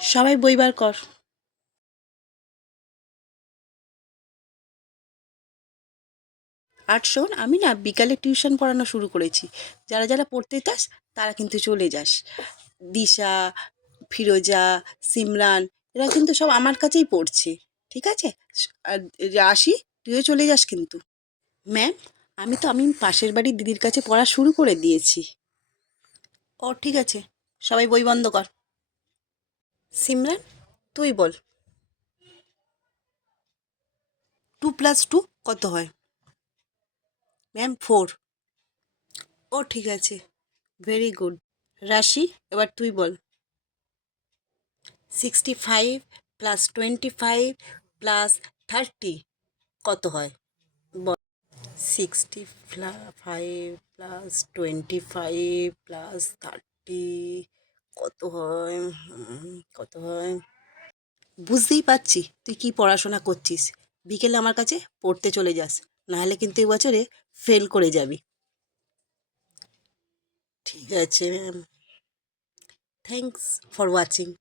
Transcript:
সবাই বই বার কর। আর শোন, আমি না বিকালে টিউশন পড়ানো শুরু করেছি। যারা যারা পড়তে চাস তারা কিন্তু চলে যাস। দিশা, ফিরোজা, সিমরান, এরা কিন্তু সব আমার কাছেই পড়ছে। ঠিক আছে? আর আসি, তুইও চলে যাস কিন্তু। ম্যাম, আমি পাশের বাড়ির দিদির কাছে পড়া শুরু করে দিয়েছি। ও ঠিক আছে, সবাই বই বন্ধ কর। সিমরান, তুই বল, 2+2 কত হয়? ম্যাম, 4। ও ঠিক আছে, ভেরি গুড। রাশি, এবার তুই বল। 65 + 25 + 30 কত হয়? বল। 65 + 25 + 30 কত হয়? কত হয়? বুঝতেই পারছি তুই কি পড়াশোনা করছিস। বিকেলে আমার কাছে পড়তে চলে যাস, নাহলে কিন্তু এবছরে ফেল করে যাবি। ঠিক আছে ম্যাম, থ্যাঙ্কস ফর ওয়াচিং।